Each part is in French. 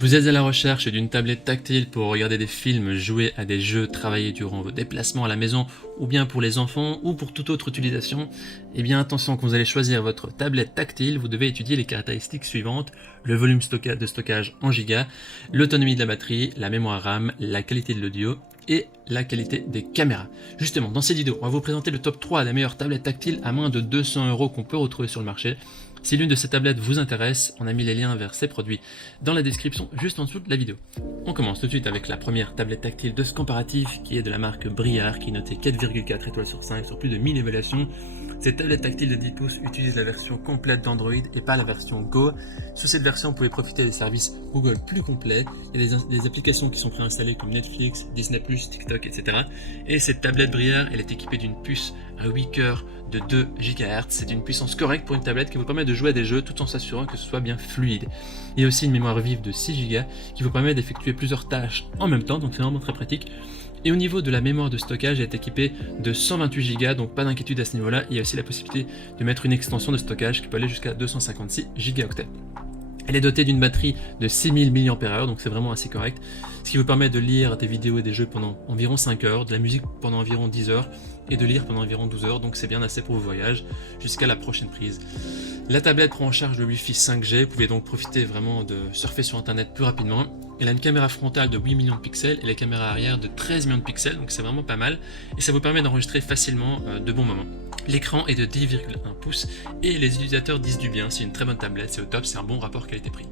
Vous êtes à la recherche d'une tablette tactile pour regarder des films, jouer à des jeux, travailler durant vos déplacements à la maison, ou bien pour les enfants, ou pour toute autre utilisation? Eh bien attention, quand vous allez choisir votre tablette tactile, vous devez étudier les caractéristiques suivantes: le volume de stockage en gigas, l'autonomie de la batterie, la mémoire RAM, la qualité de l'audio et la qualité des caméras. Justement, dans cette vidéo, on va vous présenter le top 3 des meilleures tablettes tactiles à moins de 200 € qu'on peut retrouver sur le marché. Si l'une de ces tablettes vous intéresse, on a mis les liens vers ces produits dans la description juste en dessous de la vidéo. On commence tout de suite avec la première tablette tactile de ce comparatif qui est de la marque Briar, qui est notée 4,4 étoiles sur 5 sur plus de 1000 évaluations. Cette tablette tactile de 10 pouces utilise la version complète d'Android et pas la version Go. Sous cette version, vous pouvez profiter des services Google plus complets. Il y a des applications qui sont préinstallées comme Netflix, Disney+, TikTok, etc. Et cette tablette Briar, elle est équipée d'une puce à 8 cœurs de 2 GHz. C'est une puissance correcte pour une tablette qui vous permet de jouer à des jeux tout en s'assurant que ce soit bien fluide. Il y a aussi une mémoire vive de 6 Go qui vous permet d'effectuer plusieurs tâches en même temps, donc c'est vraiment très pratique. Et au niveau de la mémoire de stockage, elle est équipée de 128 Go, donc pas d'inquiétude à ce niveau-là. Il y a aussi la possibilité de mettre une extension de stockage qui peut aller jusqu'à 256 Go. Elle est dotée d'une batterie de 6000 mAh, donc c'est vraiment assez correct, ce qui vous permet de lire des vidéos et des jeux pendant environ 5 heures, de la musique pendant environ 10 heures, et de lire pendant environ 12 heures, donc c'est bien assez pour vos voyages, jusqu'à la prochaine prise. La tablette prend en charge le Wi-Fi 5G, vous pouvez donc profiter vraiment de surfer sur internet plus rapidement. Elle a une caméra frontale de 8 millions de pixels et la caméra arrière de 13 millions de pixels, donc c'est vraiment pas mal, et ça vous permet d'enregistrer facilement de bons moments. L'écran est de 10,1 pouces et les utilisateurs disent du bien, c'est une très bonne tablette, c'est au top, c'est un bon rapport qualité-prix.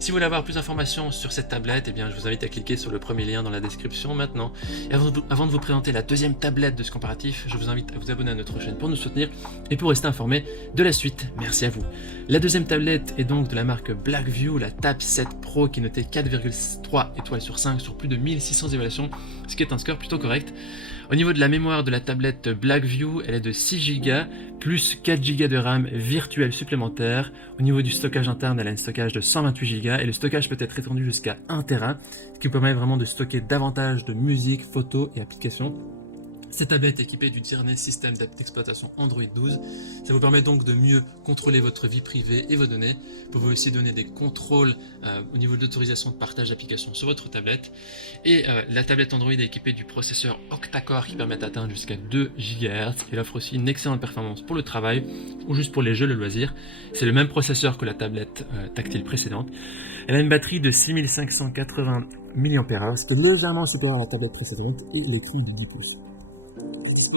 Si vous voulez avoir plus d'informations sur cette tablette, eh bien, je vous invite à cliquer sur le premier lien dans la description maintenant. Et avant de vous présenter la deuxième tablette de ce comparatif, je vous invite à vous abonner à notre chaîne pour nous soutenir et pour rester informé de la suite. Merci à vous. La deuxième tablette est donc de la marque Blackview, la Tab 7 Pro qui est notée 4,3 étoiles sur 5 sur plus de 1600 évaluations, ce qui est un score plutôt correct. Au niveau de la mémoire de la tablette Blackview, elle est de 6 Go plus 4 Go de RAM virtuelle supplémentaire. Au niveau du stockage interne, elle a un stockage de 128 Go et le stockage peut être étendu jusqu'à 1 Tera, ce qui permet vraiment de stocker davantage de musique, photos et applications. Cette tablette est équipée du dernier système d'exploitation Android 12. Ça vous permet donc de mieux contrôler votre vie privée et vos données. Vous pouvez aussi donner des contrôles au niveau de l'autorisation de partage d'applications sur votre tablette. Et la tablette Android est équipée du processeur octa-core qui permet d'atteindre jusqu'à 2 GHz. Elle offre aussi une excellente performance pour le travail ou juste pour les jeux, le loisir. C'est le même processeur que la tablette tactile précédente. Elle a une batterie de 6580 mAh, c'était légèrement supérieur à la tablette précédente et l'écran de 10 pouces. Ce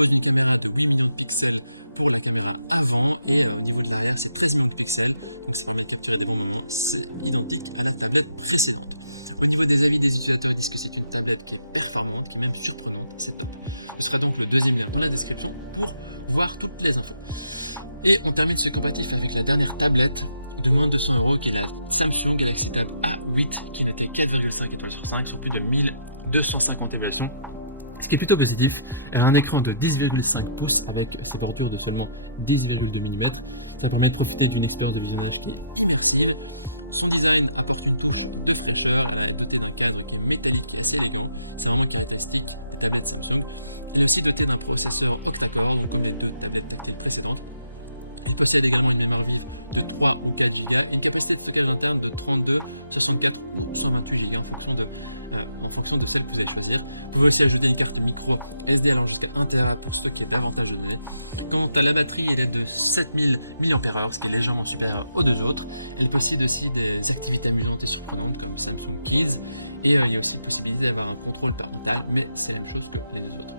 sera donc le deuxième lien dans la description pour voir toutes les infos. Et on termine ce comparatif avec la dernière tablette de moins de 200 € qui est la Samsung Galaxy Tab A8 qui n'était 4,5 étoiles sur 5 sur plus de 1250 évaluations. Ce qui est plutôt positif, elle a un écran de 10,5 pouces avec ses porteurs de seulement 10,2 mm. Ça permet de profiter d'une expérience de visionnage. Il possède également une mémoire de 3 ou 4 Go et une capacité de stockage interne de 32, 64 ou 128 Go en fonction de celle que vous allez choisir. Vous pouvez aussi ajouter une carte micro SD allant jusqu'à 1 Tera pour stocker davantage de données. Quant à la batterie, elle est de 7000 mAh, ce qui est légèrement supérieur aux deux autres. Elle possède aussi des activités amusantes et surprenantes comme Samsung Kids. Et il y a aussi la possibilité d'avoir un contrôle parental, mais c'est la même chose que les deux autres.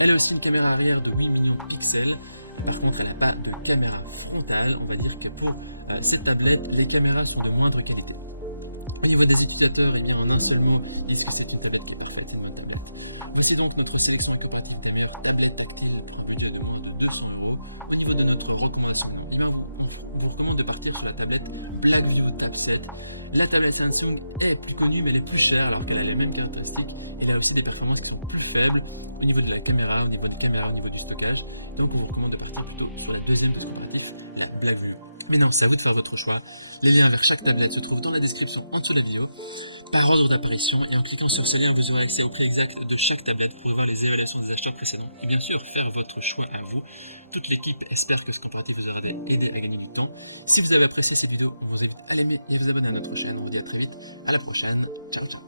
Elle a aussi une caméra arrière de 8 millions de pixels. Par contre, elle n'a pas de caméra frontale. On va dire que pour cette tablette, les caméras sont de moindre qualité. Au niveau des utilisateurs, eh bien, non seulement est-ce que c'est une tablette qui est parfaite, c'est une tablette. Voici donc notre sélection comparative des meilleures tablettes tactiles pour un budget de moins de 200 €. Au niveau de notre recommandation, on vous recommande de partir sur la tablette Blackview Tab 7. La tablette Samsung est plus connue mais elle est plus chère alors qu'elle a les mêmes caractéristiques. Elle a aussi des performances qui sont plus faibles au niveau de la caméra, au niveau des caméras, au niveau du stockage. Donc on vous recommande de partir plutôt sur la deuxième comparatif, la Blackview. Mais non, c'est à vous de faire votre choix. Les liens vers chaque tablette se trouvent dans la description en dessous de la vidéo. par ordre d'apparition, et en cliquant sur ce lien, vous aurez accès au prix exact de chaque tablette pour voir les évaluations des acheteurs précédents et bien sûr faire votre choix à vous. Toute l'équipe espère que ce comparatif vous aura aidé à gagner du temps. Si vous avez apprécié cette vidéo, on vous invite à l'aimer et à vous abonner à notre chaîne. On vous dit à très vite, à la prochaine, ciao ciao.